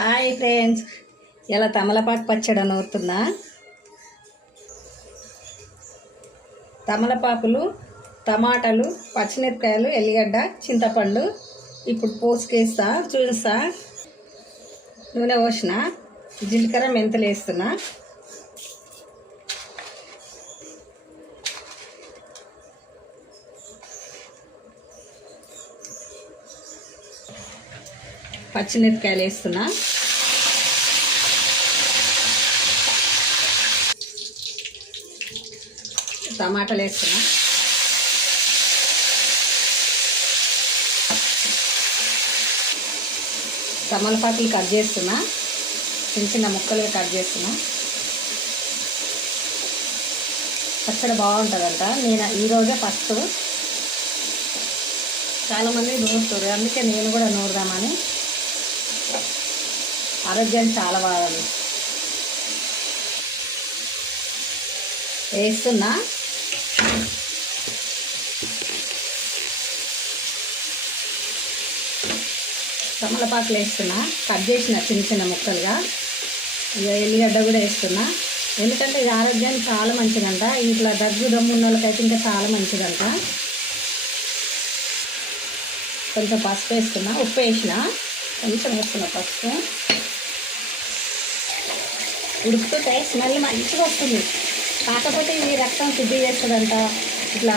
Hi friends, ఇలా తమలపాకు పచ్చడి నూరుతున్నా. తమలపాకులు, టమాటాలు, పచ్చిమిరపకాయలు, ఎల్లిగడ్డ, చింతపండు ఇప్పుడు పోసుకేస్తా. చూస్తా. నూనె పోసిన, జీలకర్ర, మెంతులు వేస్తున్నా. పచ్చిమిరపకాయలు వేస్తున్నా. టమాటాలు వేస్తున్నా. తమలపాకులు కట్ చేస్తున్నా. చిన్న చిన్న ముక్కలుగా కట్ చేస్తున్నా. పచ్చడి బాగుంటుందంట. నేను ఈరోజే ఫస్ట్. చాలామంది నూరుతారు, అందుకే నేను కూడా నూరుదామని. ఆరోగ్యానికి చాలా బాగుంది. వేస్తున్నా. తమలపాకులు వేస్తున్నా, కట్ చేసిన చిన్న చిన్న ముక్కలుగా. ఎల్లిగడ్డ కూడా వేస్తున్నా, ఎందుకంటే ఇది ఆరోగ్యానికి చాలా మంచిదంట. ఇట్లా దగ్గు దమ్ము ఉన్న వాళ్ళకైతే ఇంకా చాలా మంచిదంట. కొంచెం పసుపు వేస్తున్నా, ఉప్పు వేసిన, కొంచెం వేస్తున్నా పసుపు. ఉడుకుతుంటే స్మెల్ మంచిగా వస్తుంది. కాకపోతే ఇది రక్తం శుద్ధి చేస్తుందంట. ఇట్లా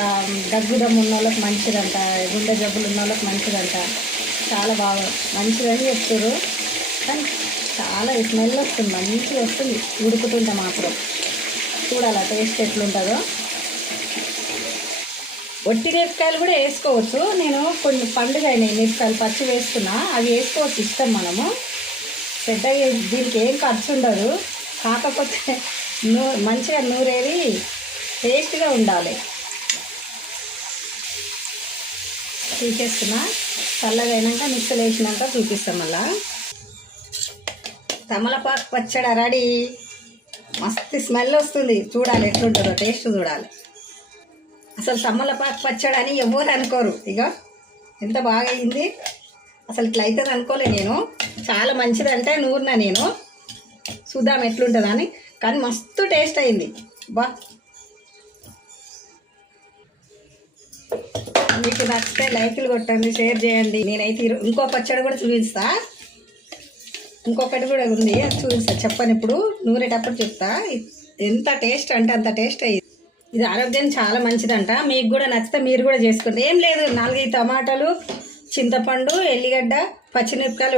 దగ్గు దమ్ము ఉన్న వాళ్ళకి మంచిదంట, గుండె జబ్బులు ఉన్న వాళ్ళకి మంచిదంట. చాలా బాగా మంచిదని చెప్తారు. కానీ చాలా స్మెల్ వస్తుంది, మంచిగా వస్తుంది ఉడుకుతుంటే మాత్రం. చూడాలా టేస్ట్ ఎట్లుంటుందో. ఒట్టి మిరపకాయలు కూడా వేసుకోవచ్చు. నేను కొన్ని పండుగ అయినాయి మిరపకాయలు పచ్చి వేస్తున్నా, అవి వేసుకోవచ్చు, ఇష్టం మనము. పెద్దగా దీనికి ఏం ఖర్చు ఉండదు. కాకపోతే మంచిగా నూరేది టేస్ట్గా ఉండాలి. తీసేస్తున్నా. చల్లగా అయినాక మిక్సీలో వేసినాక చూపిస్తాం. మళ్ళా తమలపాకు పచ్చడి రెడీ. మస్తు స్మెల్ వస్తుంది. చూడాలి ఎట్లుంటుందో, టేస్ట్ చూడాలి. అసలు తమలపాకు పచ్చడి అని ఎవరు అనుకోరు. ఇక ఎంత బాగా అయింది. అసలు ఇట్లా అవుతుంది అనుకోలే నేను. చాలా మంచిదంటే నూరినా నేను, చూద్దాం ఎట్లుంటుందని. కానీ మస్తు టేస్ట్ అయింది. బా, మీకు నచ్చితే లైకులు కొట్టండి, షేర్ చేయండి. నేనైతే ఇంకో పచ్చడి కూడా చూపిస్తా. ఇంకొకటి కూడా ఉంది, అది చూపిస్తా. చెప్పను ఇప్పుడు, నూరేటప్పుడు చెప్తా. ఎంత టేస్ట్ అంటే అంత టేస్ట్ అయ్యింది. ఇది ఆరోగ్యానికి చాలా మంచిదంట. మీకు కూడా నచ్చితే మీరు కూడా చేసుకోండి. ఏం లేదు, 4 టమాటాలు, చింతపండు, ఎల్లిగడ్డ, పచ్చిమిరపకాయలు,